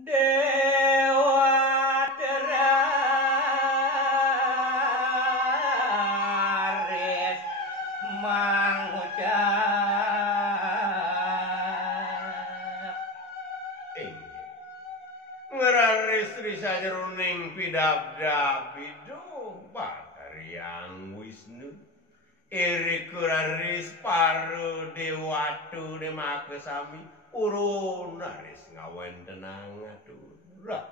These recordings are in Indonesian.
Dewa Teraris mangucap ngeraris risajeroning pidabda bidu Patariang Wisnu iri kuraris paru dewatu demake sami urun naris ngawen tenang aturah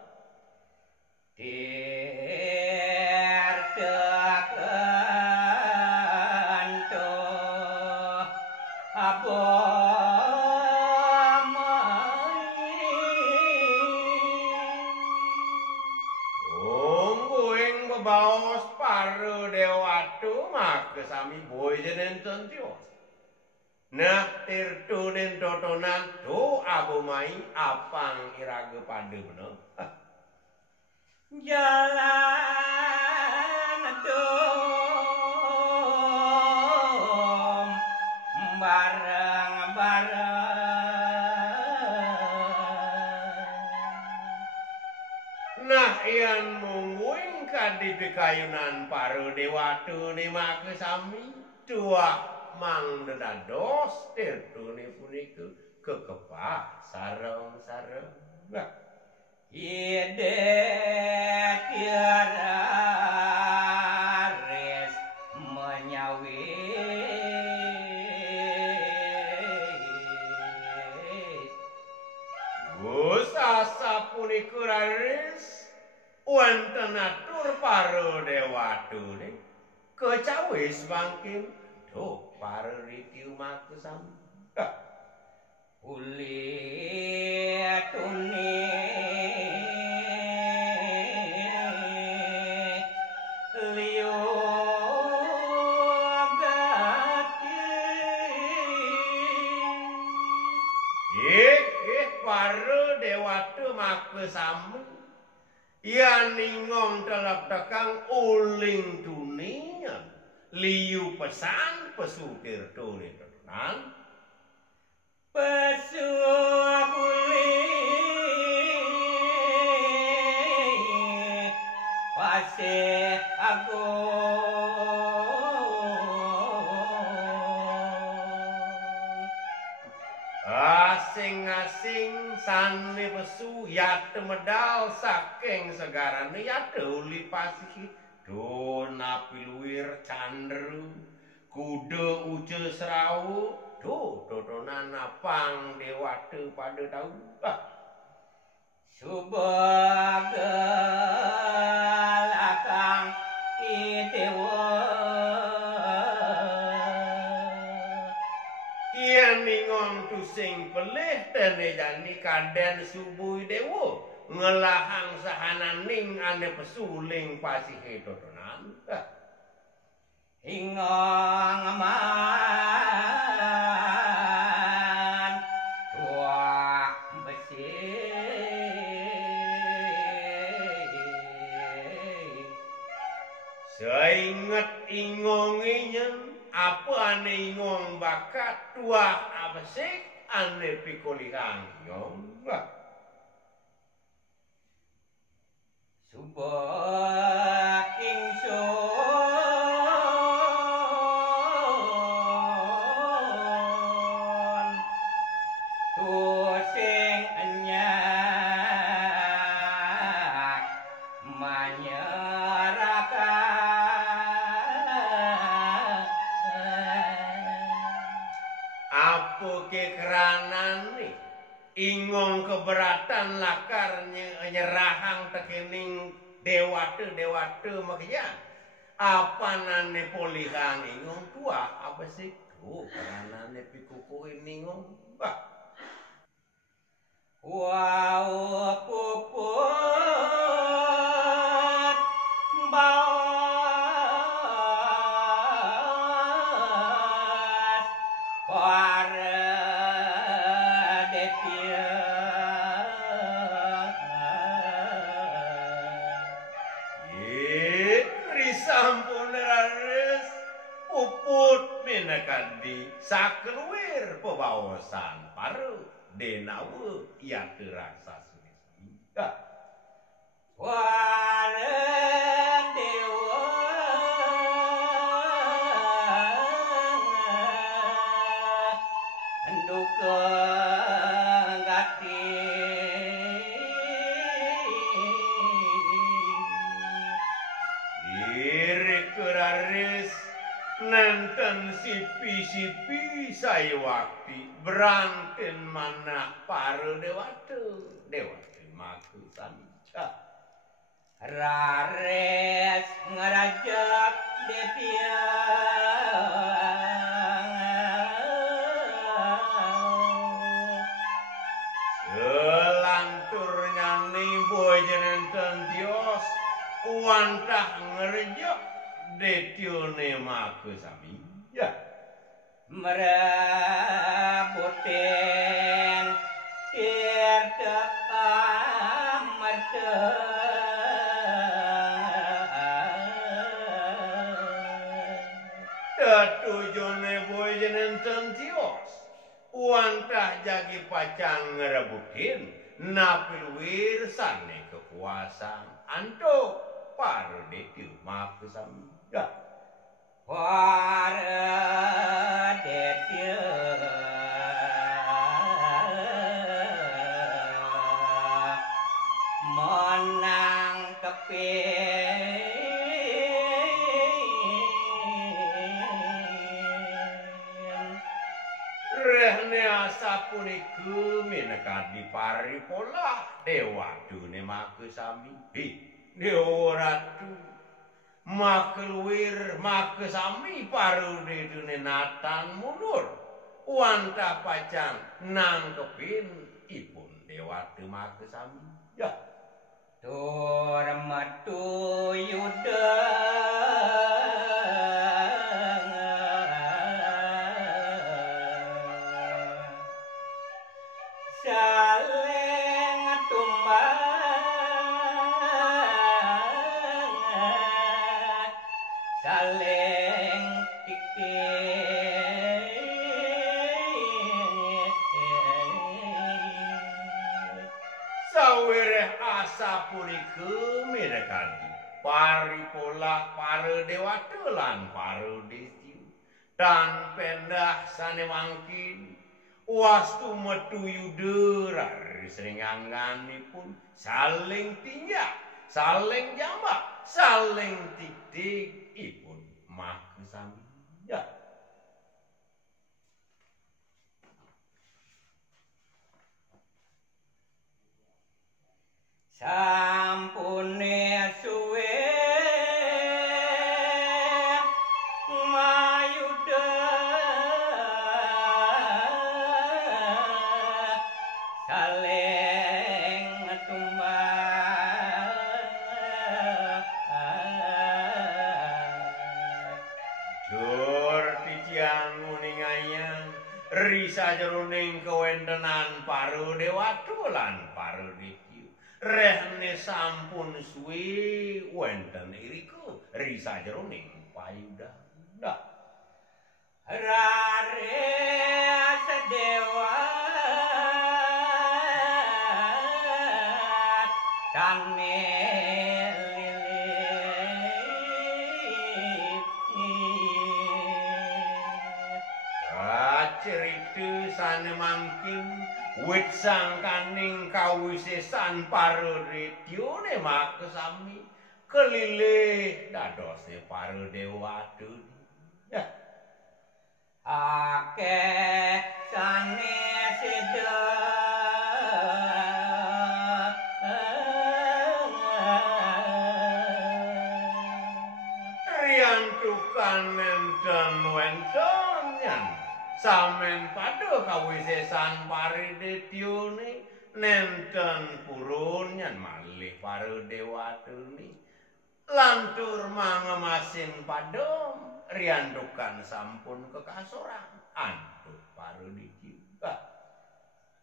dirteken tu Ungguing bebaos paru dewatu make sami boyjen enten tios nah tirtu den totonan tu abumai apang irage pade bener jalan dom bareng-bareng nah ian mungguing kadi pikayunan paru dewatu ni make sami dua mang dedados tirtune puniku kekepak sareng-sareng ide kiraris menyawis Gusasa puniku raris wonten atur paru dewatune kecawis mangkin tuh paru ritiu make sami ulitune paru dewatu make sami ya ningong telap tekang uling tunian liu pesan pesutir tuni tenan pesuh pasih asing-asing sane pesu yate medal saking segarane yate uli pasih dona piluir candru kuda uce serau do dodonan apang dewate pada tahu subagel akang itewa iya ningon tu sing pelih tene jani kaden subuh dewa ngelahang sahananing ane pesuling pasihe dodonan ingong man tua besi seinget ingonginya apa ane ingong bakat tua abesik ane pikolihang ingong subah ingsun tusing enyak manyerahkan apa kekeranan nih ingong keberatan lakarnya nyerahang tekening dewate makanya apa nane polihang ingong tua apa sih tuh karanane pikukuin ingong wow puput bawas para detia risampun raris puput minakandi sakeluir pebawasan paru denawe ia terasa suci Ya. Waren dewa duka gati Iri keraris nenten sipi-sipi saya wakti berantin mana para dewata maku samja rares ngerajak detia selanturnya nih boy jenenten tios wantah ngerejak detione maku samja merebutin tirta amarta tetujone boy jenenten tios wantah jagi pacang ngerebutin napil wirsane kekuasaan antuk para detiu maku samja para detia menang kepin rehne asapuniku minekad di paripola dewa dune maku sami dewa ratu makeluir make sami parude dune natan mundur wantah pacang nangkepin ipun dewatu make sami ya tur metu yuda saling tumbang saling sawireh asapuniku minekadi paripola para dewata lan para detiu dan pendah sane mangkin wastu metu yuda seringanganipun saling tinjak saling jambak saling tik-tik ipun maku sami ya sampune suwe mayuda saling tumbang jur tician muningayang risa jeruning kewentenan paru dewatu lan paru detiu rehne sampun suwi wenten iriku risa jeruning payuda rares dewa tane cerita sane mangkin wit sangkaning kawisesan para detyone make sami kelilih dadose para dewatu ya akeh saneseda riantukan nenten wenten nyan samen pada kawisesan paridetyone nenten purun nyan malih para dewatune lantur mangemasin padom riandukan sampun kekasoran antuk parudityu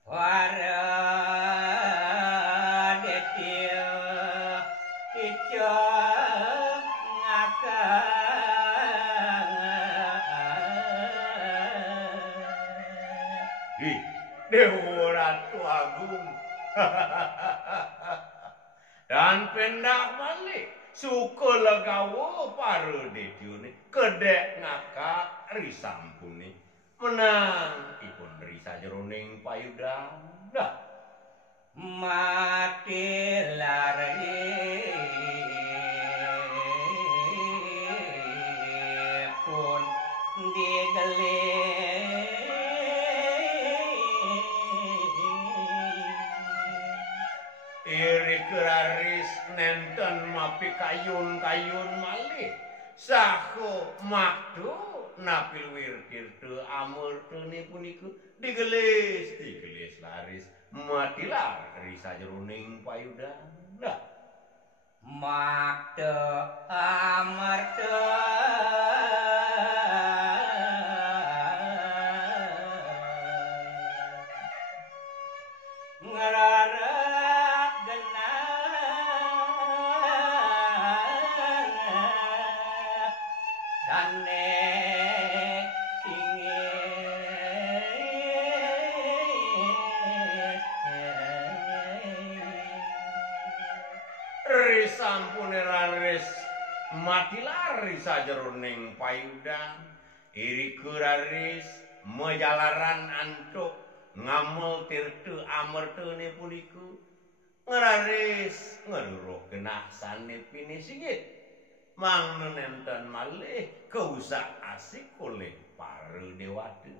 para detia ijo Dewa Ratu Agung Dan pendak balik suka legawo paru dedione kedek ngakak risampuni menang ipun risa jeroning payudang dah mati lari pun digeli iri keraris nenten mapi kayun-kayun malih saho makdu napil wirkir tu amur tuni puniku digelis laris matilah risa jeruning payudang dah makte amarta ngararak genang sane sampune raris mati lari sajeroning payudang iri kuraris mejalaran antuk ngamul tirtu amertune puniku ngeraris ngeruruh genah sanepine singit mangnen enten malih keusak asik oleh paru dewatu